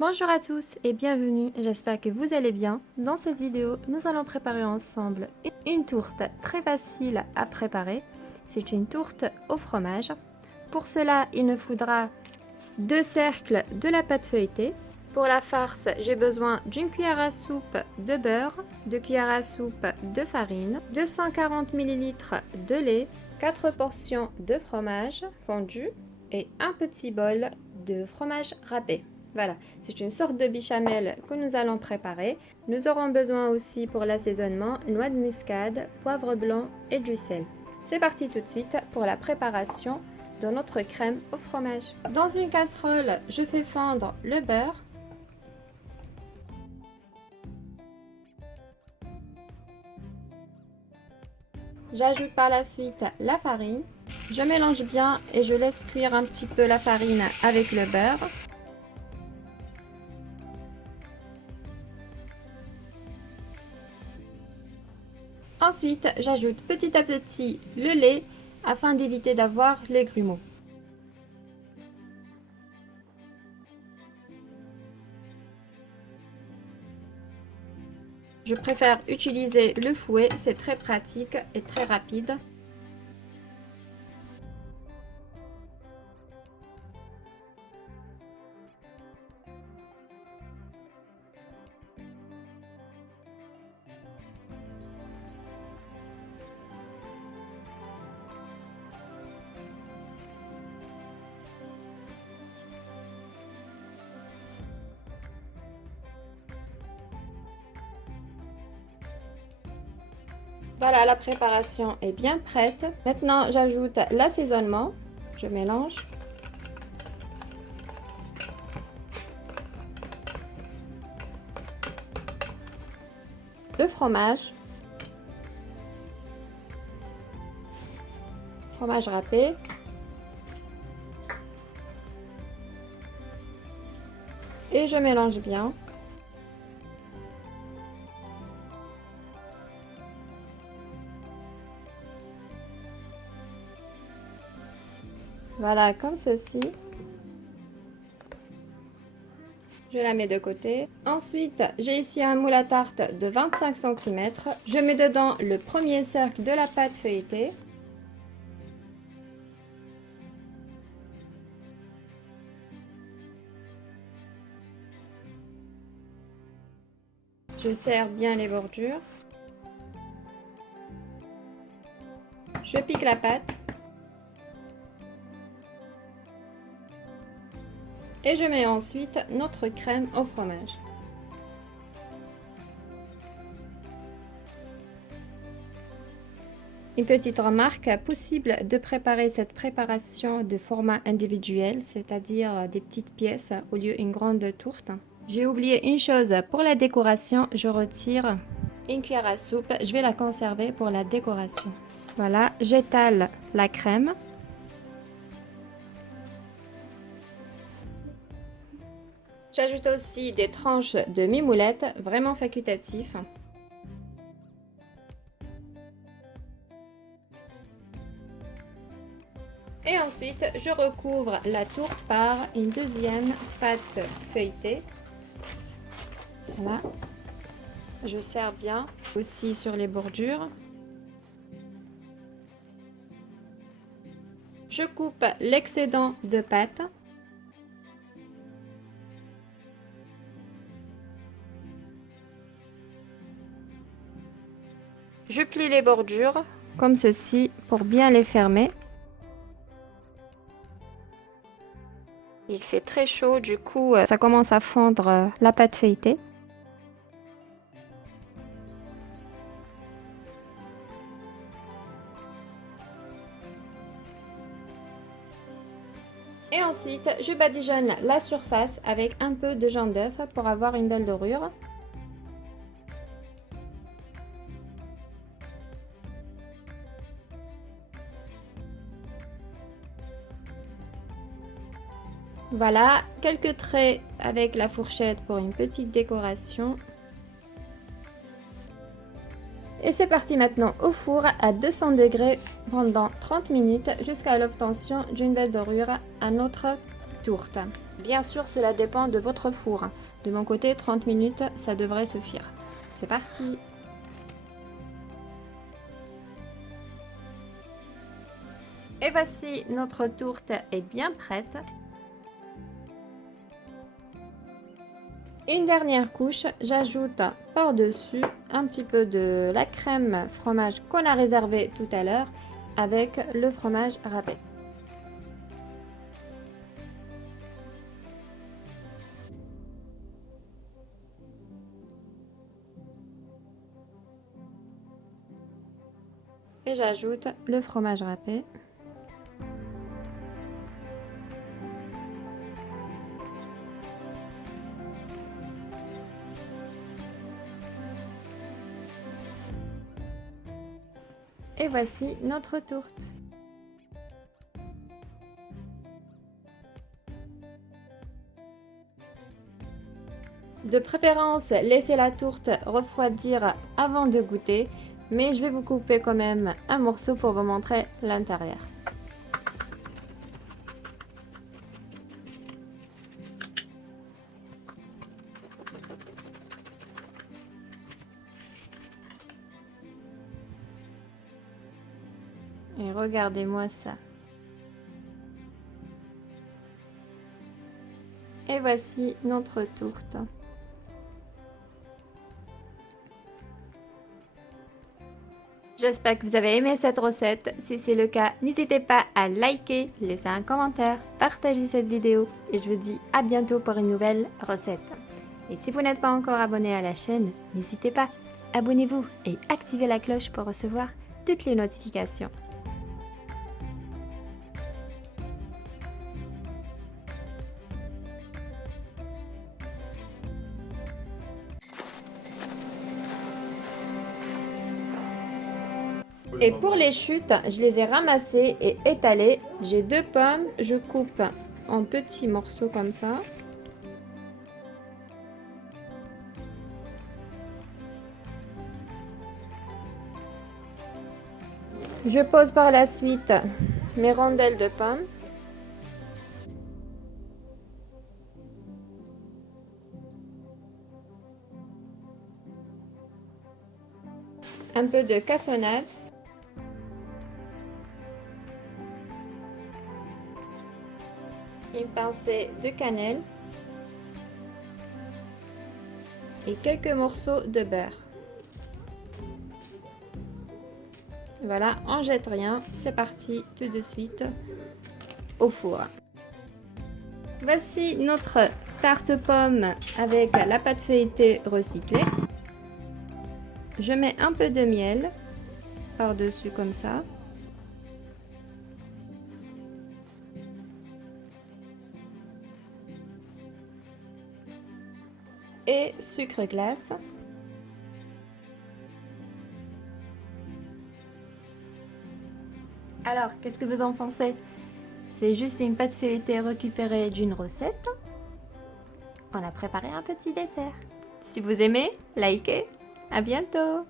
Bonjour à tous et bienvenue, j'espère que vous allez bien. Dans cette vidéo, nous allons préparer ensemble une tourte très facile à préparer. C'est une tourte au fromage. Pour cela, il nous faudra 2 cercles de la pâte feuilletée. Pour la farce, j'ai besoin d'une cuillère à soupe de beurre, 2 cuillères à soupe de farine, 240 ml de lait, 4 portions de fromage fondu et un petit bol de fromage râpé. Voilà, c'est une sorte de béchamel que nous allons préparer. Nous aurons besoin aussi pour l'assaisonnement noix de muscade, poivre blanc et du sel. C'est parti tout de suite pour la préparation de notre crème au fromage. Dans une casserole, je fais fondre le beurre. J'ajoute par la suite la farine. Je mélange bien et je laisse cuire un petit peu la farine avec le beurre. Ensuite, j'ajoute petit à petit le lait afin d'éviter d'avoir les grumeaux. Je préfère utiliser le fouet, c'est très pratique et très rapide. Voilà, la préparation est bien prête. Maintenant, j'ajoute l'assaisonnement. Je mélange. Le fromage. Fromage râpé. Et je mélange bien. Voilà, comme ceci. Je la mets de côté. Ensuite, j'ai ici un moule à tarte de 25 cm. Je mets dedans le premier cercle de la pâte feuilletée. Je serre bien les bordures. Je pique la pâte. Et je mets ensuite notre crème au fromage. Une petite remarque, possible de préparer cette préparation de format individuel, c'est-à-dire des petites pièces au lieu d'une grande tourte. J'ai oublié une chose pour la décoration, je retire une cuillère à soupe, je vais la conserver pour la décoration. Voilà, j'étale la crème. J'ajoute aussi des tranches de mimolette, vraiment facultatif. Et ensuite, je recouvre la tourte par une deuxième pâte feuilletée. Voilà. Je serre bien aussi sur les bordures. Je coupe l'excédent de pâte. Je plie les bordures comme ceci pour bien les fermer. Il fait très chaud, du coup ça commence à fondre la pâte feuilletée. Et ensuite, je badigeonne la surface avec un peu de jaune d'œuf pour avoir une belle dorure. Voilà, quelques traits avec la fourchette pour une petite décoration. Et c'est parti maintenant au four à 200 degrés pendant 30 minutes jusqu'à l'obtention d'une belle dorure à notre tourte. Bien sûr, cela dépend de votre four. De mon côté, 30 minutes, ça devrait suffire. C'est parti! Et voici, notre tourte est bien prête. Une dernière couche, j'ajoute par-dessus un petit peu de la crème fromage qu'on a réservé tout à l'heure avec le fromage râpé. Et j'ajoute le fromage râpé. Et voici notre tourte. De préférence, laissez la tourte refroidir avant de goûter, mais je vais vous couper quand même un morceau pour vous montrer l'intérieur. Et regardez-moi ça. Et voici notre tourte. J'espère que vous avez aimé cette recette. Si c'est le cas, n'hésitez pas à liker, laisser un commentaire, partager cette vidéo et je vous dis à bientôt pour une nouvelle recette. Et si vous n'êtes pas encore abonné à la chaîne, n'hésitez pas, abonnez-vous et activez la cloche pour recevoir toutes les notifications. Et pour les chutes, je les ai ramassées et étalées. J'ai 2 pommes, je coupe en petits morceaux comme ça. Je pose par la suite mes rondelles de pommes. Un peu de cassonade. Une pincée de cannelle et quelques morceaux de beurre. Voilà, on jette rien, c'est parti tout de suite au four. Voici notre tarte pomme avec la pâte feuilletée recyclée. Je mets un peu de miel par-dessus comme ça. Et sucre glace. Alors, qu'est-ce que vous en pensez? C'est juste une pâte feuilletée récupérée d'une recette. On a préparé un petit dessert. Si vous aimez, likez. À bientôt.